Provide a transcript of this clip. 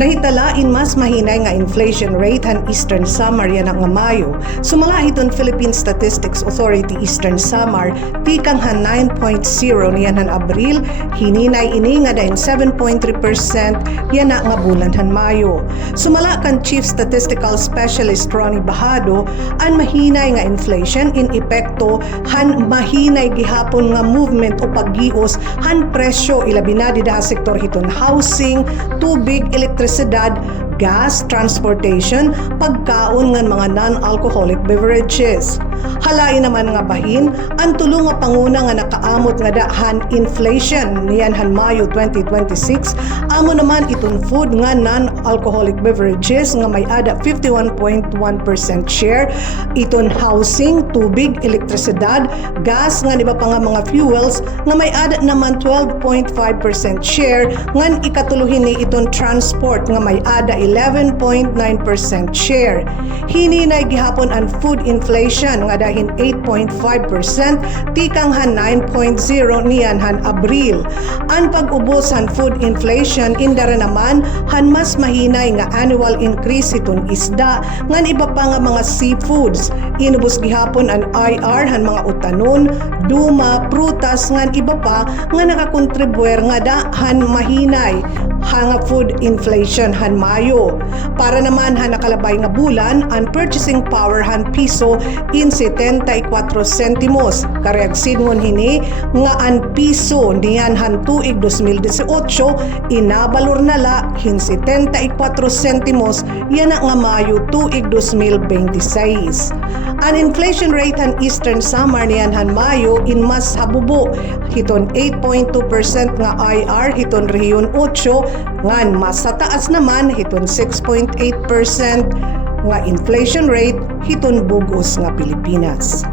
Nahitalain mas mahinay nga inflation rate han Eastern Samar yan nga Mayo. Sumala iton Philippine Statistics Authority Eastern Samar tikang han 9.0 niyan han Abril, hininay ini nga dahin 7.3% yan nga bulan han Mayo. Sumala kan Chief Statistical Specialist Ronnie Bahado, an mahinay nga inflation in epekto han mahinay gihapon nga movement o paggios han presyo ilabi na di da sektor hiton housing, tubig, elektrisidad, gas, transportation, pagkaon ngan mga non-alcoholic beverages. Halain naman nga bahin, ang tulo nga panguna nga nakaamot nga dahan inflation niyan han Mayo 2026, amo naman iton food nga non-alcoholic beverages nga may ada 51.1% share, iton housing, tubig, elektrisidad, gas nga iba pa nga mga fuels nga may ada naman 12.5% share, ngan ikatuluhin ni iton transport nga may ada 11.9% share. Hininay gihapon ang food inflation nga dahin 8.5%, tikang han 9.0 niyan han Abril. Ang pag-ubos han food inflation indara naman han mas mahinay nga annual increase iton isda ngan iba pa nga mga seafoods. Inubos gihapon ang IR han mga utanon, duma, prutas ngan iba pa nga nakakontribuer nga dahan mahinay hanga food inflation han Mayo. Para naman han nakalabay nga bulan, ang purchasing power han piso in 74 centimos. Kareagsin ngon hini nga ang piso niyan han tuig 2018 inabalor nala hin 74 centimos yan nga Mayo tuig 2026. Ang inflation rate han Eastern Samar niyan han Mayo in mas habubo hiton 8.2% nga IR hiton rehiyon 8 ngan mas sa taas naman hiton 6.8% nga inflation rate hiton bugos nga Pilipinas.